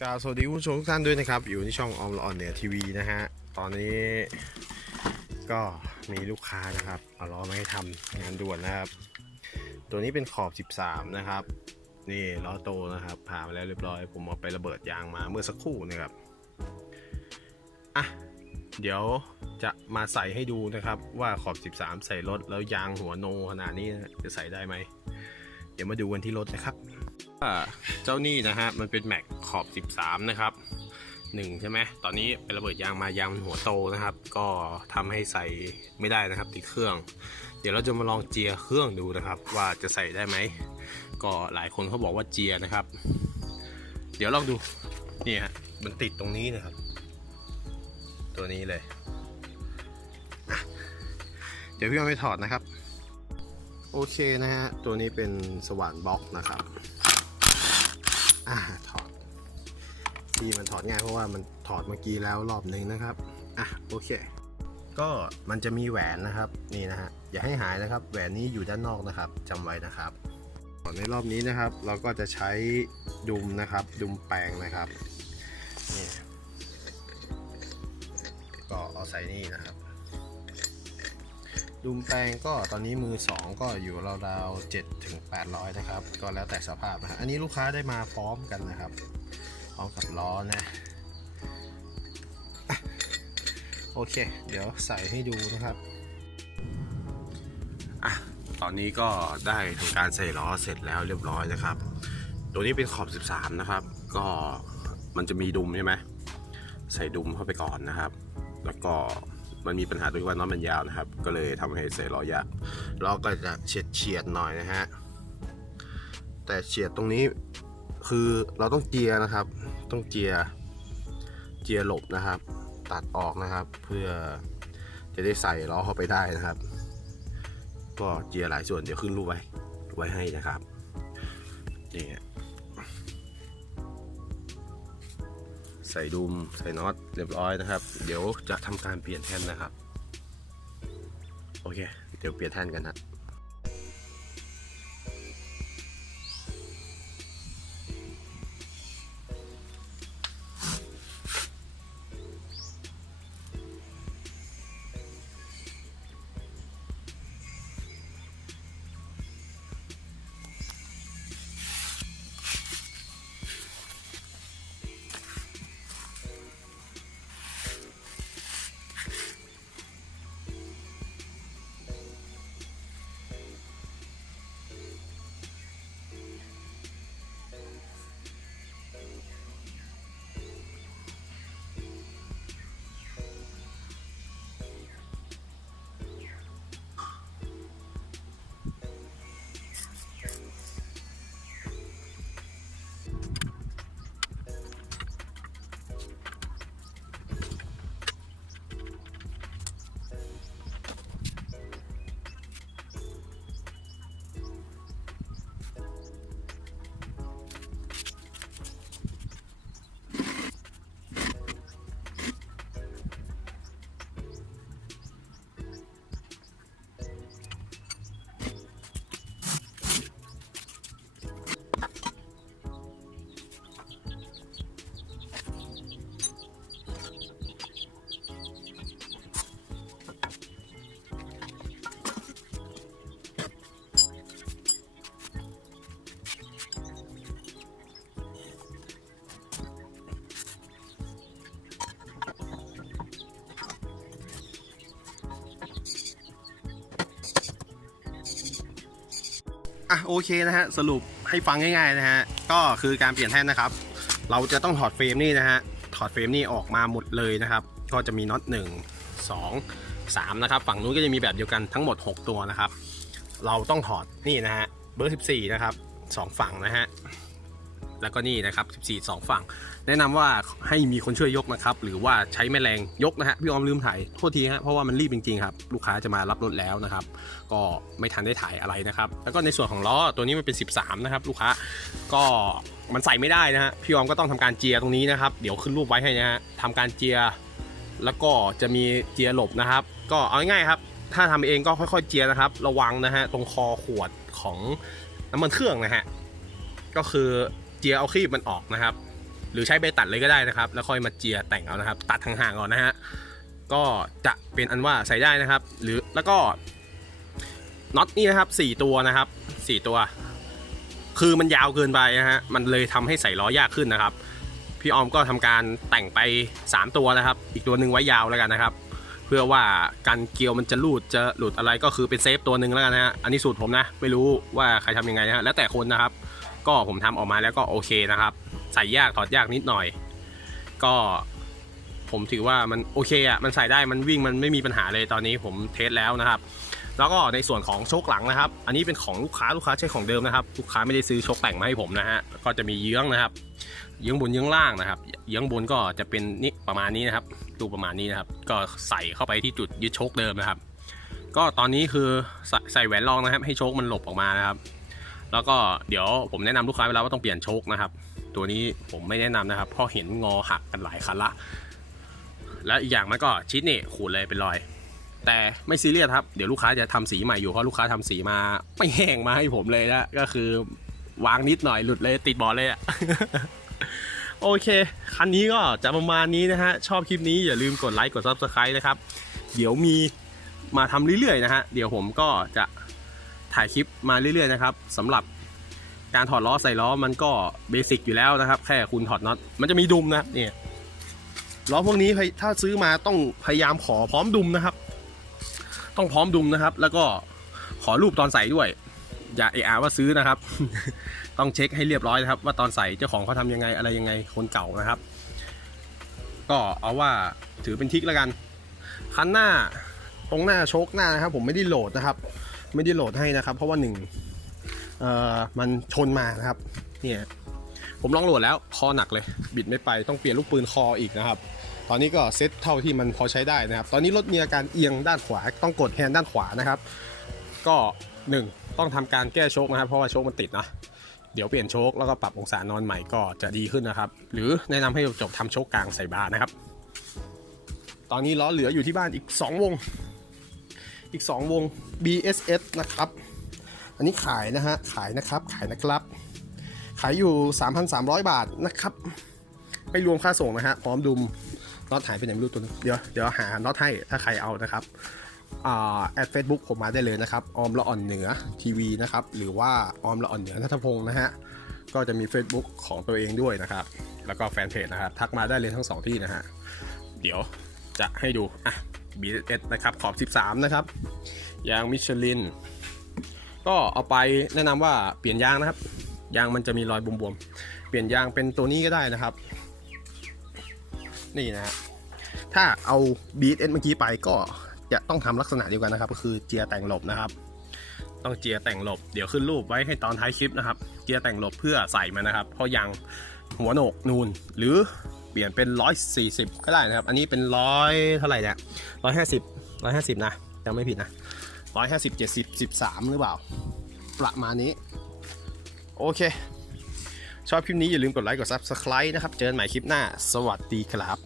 กล่าวสวัสดีคุณผู้ชมทุกท่านด้วยนะครับ อยู่ที่ช่องออมลออนเนือทีวีนะฮะ ตอนนี้ก็มีลูกค้านะครับเอาล้อมาให้ทำงานด่วนนะครับ ตัวนี้เป็นขอบ 13 นะครับ นี่ล้อโตนะครับผ่ามาแล้วเรียบร้อย ผมเอาไประเบิดยางมาเมื่อสักครู่นะครับอะเดี๋ยวจะมาใส่ให้ดูนะครับว่าขอบ 13 ใส่รถแล้วยางหัวโนขนาดนี้จะใส่ได้ไหม เดี๋ยวมาดูกันที่รถนะครับ เจ้านี่นะฮะมันเป็นแม็กขอบ 13 นะครับ1ใช่ไหมตอนนี้เป็นระเบิดยางมายางมันหัวโตนะครับ ก็ทำให้ใส่ไม่ได้นะครับ ติดเครื่อง เดี๋ยวเราจะมาลองเจียเครื่องดูนะครับ ว่าจะใส่ได้ไหมก็หลายคนเขาบอกว่าเจียนะครับ เดี๋ยวลองดูนี่ฮะมันติดตรงนี้นะครับ ตัวนี้เลย เดี๋ยวพี่เอาไปถอดนะครับ โอเคนะฮะตัวนี้เป็นสว่านบล็อกนะครับ อ่าถอดที่มันถอดง่ายเพราะว่ามันถอดเมื่อกี้แล้วรอบนึงนะครับอะโอเค ก็มันจะมีแหวนนะครับนี่นะฮะอย่าให้หายนะครับ แหวนนี้อยู่ด้านนอกนะครับจำไว้นะครับในรอบนี้นะครับ เราก็จะใช้ดุมนะครับ ดุมแปรงนะครับนี่ก็เอาใส่นี่นะครับ ดุมแปลงก็ตอนนี้มือ 2 ก็อยู่ราวๆ7ถึง800นะครับ ก็แล้วแต่สภาพนะฮะอันนี้ลูกค้าได้มาพร้อมกันนะครับ พร้อมกับล้อนะอะโอเค เดี๋ยวใส่ให้ดูนะครับอะตอนนี้ก็ได้ทำการใส่ล้อเสร็จแล้วเรียบร้อยนะครับ ตัวนี้เป็นขอบ 13 นะครับ ก็มันจะมีดุมใช่ไหมใส่ดุมเข้าไปก่อนนะครับ แล้วก็ มันมีปัญหาตรงที่ว่าน็อตมันยาวนะครับ ก็เลยทำให้ใส่ล้อยากล้อก็จะเฉียดเฉียดๆหน่อยนะฮะแต่เฉียดตรงนี้คือเราต้องเจียนะครับ ต้องเจียเจียหลบนะครับ ตัดออกนะครับ เพื่อจะได้ใส่ล้อเข้าไปได้นะครับ ก็เจียหลายส่วนเดี๋ยวขึ้นรูปไว้ไว้ให้นะครับนี่ ใส่ดุมใส่น็อตเรียบร้อยนะครับ เดี๋ยวจะทำการเปลี่ยนแท่นนะครับ โอเค เดี๋ยวเปลี่ยนแท่นกันนะ โอเคนะฮะสรุปให้ฟังง่ายๆนะฮะก็คือการเปลี่ยนแท่นนะครับ เราจะต้องถอดเฟรมนี่นะฮะถอดเฟรมนี่ออกมาหมดเลยนะครับ ก็จะมีน็อต1 2 3นะครับฝั่งนู้นก็จะมีแบบเดียวกันทั้งหมด 6 ตัวนะครับ เราต้องถอดนี่นะฮะเบอร์ 14 นะครับ 2 ฝั่งนะฮะ แล้วก็นี่นะครับ 14 2 ฝั่ง แนะนำว่าให้มีคนช่วยยกนะครับ หรือว่าใช้แม่แรงยกนะฮะพี่ออมลืมถ่ายโทษทีฮะเพราะว่ามันรีบจริงๆครับ ลูกค้าจะมารับรถแล้วนะครับ ก็ไม่ทันได้ถ่ายอะไรนะครับ แล้วก็ในส่วนของล้อตัวนี้มันเป็น 13 นะครับ ลูกค้าก็มันใส่ไม่ได้นะฮะพี่ออมก็ต้องทำการเจียตรงนี้นะครับ เดี๋ยวขึ้นรูปไว้ให้นะฮะทำการเจีย แล้วก็จะมีเจียหลบนะครับ ก็เอาง่ายๆครับ ถ้าทำเองก็ค่อยๆเจียนะครับ ระวังนะฮะตรงคอขวดของน้ำมันเครื่องนะฮะก็คือ เจียเอาครีบมันออกนะครับ หรือใช้ใบตัดเลยก็ได้นะครับ แล้วค่อยมาเจียแต่งเอานะครับ ตัดห่างๆก่อนนะฮะก็จะเป็นอันว่าใส่ได้นะครับ หรือแล้วก็น็อตนี่นะครับสี่ตัวนะครับสี่ตัว คือมันยาวเกินไปนะฮะมันเลยทำให้ใส่ล้อยากขึ้นนะครับ พี่ออมก็ทำการแต่งไป 3 ตัวนะครับ อีกตัวหนึ่งไว้ยาวแล้วกันนะครับ เพื่อว่าการเกลียวมันจะรูดจะหลุดอะไรก็คือเป็นเซฟตัวหนึ่งแล้วกันนะฮะอันนี้สูตรผมนะ ไม่รู้ว่าใครทำยังไงนะฮะแล้วแต่คนนะครับ ก็ผมทำออกมาแล้วก็โอเคนะครับ ใส่ยากถอดยากนิดหน่อย ก็ผมถือว่ามันโอเคอะมันใส่ได้มันวิ่งมันไม่มีปัญหาเลยตอนนี้ผมเทสแล้วนะครับ แล้วก็ในส่วนของโชคหลังนะครับ อันนี้เป็นของลูกค้าลูกค้าใช้ของเดิมนะครับ ลูกค้าไม่ได้ซื้อโชคแต่งมาให้ผมนะฮะก็จะมีเยื้องนะครับ เยื้องบนเยื้องล่างนะครับ เยื้องบนก็จะเป็นนี่ประมาณนี้นะครับรูประมาณนี้นะครับ ก็ใส่เข้าไปที่จุดยึดโชคเดิมนะครับ ก็ตอนนี้คือใส่แหวนรองนะครับ ให้โชคมันหลบออกมานะครับ แล้วก็เดี๋ยวผมแนะนำลูกค้าไปแล้วว่าต้องเปลี่ยนโชคนะครับ ตัวนี้ผมไม่แนะนำนะครับ เพราะเห็นงอหักกันหลายคันละ และอีกอย่างมันก็ชิดนี่ขูดเลยเป็นรอย แต่ไม่ซีเรียสครับ เดี๋ยวลูกค้าจะทำสีใหม่อยู่เพราะลูกค้าทำสีมาไม่แห้งมาให้ผมเลยนะ ก็คือวางนิดหน่อยหลุดเลยติดบอร์ดเลยอะโอเค คันนี้ก็จะประมาณนี้นะฮะ ชอบคลิปนี้อย่าลืมกดไลค์กด Subscribe นะครับ เดี๋ยวมีมาทำเรื่อยๆนะฮะ เดี๋ยวผมก็จะ ถ่ายคลิปมาเรื่อยๆนะครับสำหรับการถอดล้อใส่ล้อมันก็เบสิกอยู่แล้วนะครับ แค่คุณถอดน็อตมันจะมีดุมนะเนี่ยล้อพวกนี้ถ้าซื้อมาต้องพยายามขอพร้อมดุมนะครับ ต้องพร้อมดุมนะครับ แล้วก็ขอรูปตอนใส่ด้วย อย่าเอะอะว่าซื้อนะครับ ต้องเช็คให้เรียบร้อยนะครับ ว่าตอนใส่เจ้าของเขาทำยังไงอะไรยังไงคนเก่านะครับ ก็เอาว่าถือเป็นทิกแล้วกัน คันหน้าตรงหน้าโชคหน้านะครับ ผมไม่ได้โหลดนะครับ ไม่ได้โหลดให้นะครับ เพราะว่าหนึ่งเอ่อมันชนมานะครับเนี่ยผมลองโหลดแล้วคอหนักเลย บิดไม่ไปต้องเปลี่ยนลูกปืนคออีกนะครับ ตอนนี้ก็เซ็ตเท่าที่มันพอใช้ได้นะครับ ตอนนี้รถมีอาการเอียงด้านขวาต้องกดแฮนด์ด้านขวานะครับ ก็หนึ่งต้องทำการแก้โชคนะครับ เพราะว่าโชคมันติดนะเดี๋ยวเปลี่ยนโชคแล้วก็ปรับองศานอนใหม่ก็จะดีขึ้นนะครับ หรือแนะนำให้จบทำโชคกลางใส่บาร์นะครับ ตอนนี้ล้อเหลืออยู่ที่บ้านอีก 2 วง อีก 2 วง BSS นะครับ อันนี้ขายนะฮะ ขายนะครับ ขายนะครับ ขายอยู่ 3,300 บาทนะครับ ไม่รวมค่าส่งนะฮะ พร้อมดุมน็อตหายไปไหนไม่รู้ตัวนึงเดี๋ยว เดี๋ยวหาน็อตให้ ถ้าใครเอานะครับอ่าแอดเฟซบุ๊กผมมาได้เลยนะครับออมละอ่อนเหนือทีวีนะครับ หรือว่าออมละอ่อนเหนือนัทพงศ์นะฮะ ก็จะมี Facebook ของตัวเองด้วยนะครับ แล้วก็แฟนเพจนะครับ ทักมาได้เลยทั้งสองที่นะฮะ เดี๋ยวจะให้ดู อะ BS นะครับขอบ 13 นะครับ ยางมิชลิน ก็เอาไปแนะนำว่าเปลี่ยนยางนะครับ ยางมันจะมีรอยบวมๆ เปลี่ยนยางเป็นตัวนี้ก็ได้นะครับ นี่นะฮะถ้าเอา BS เมื่อกี้ไปก็จะต้องทำลักษณะเดียวกันนะครับ ก็คือเจียแต่งหลบนะครับ ต้องเจียแต่งหลบ เดี๋ยวขึ้นรูปไว้ให้ตอนท้ายคลิปนะครับ เจียแต่งหลบเพื่อใส่มันนะครับ เพราะยางหัวโหนกนูนหรือ เปลี่ยนเป็น 140 ก็ได้นะครับ อันนี้เป็นร้อยเท่าไหร่เนี่ย150 150นะจำไม่ผิดนะ150 70 13หรือเปล่า ประมาณนี้ โอเค ชอบคลิปนี้อย่าลืมกดไลค์กด Subscribe นะครับ เจอกันใหม่คลิปหน้า สวัสดีครับ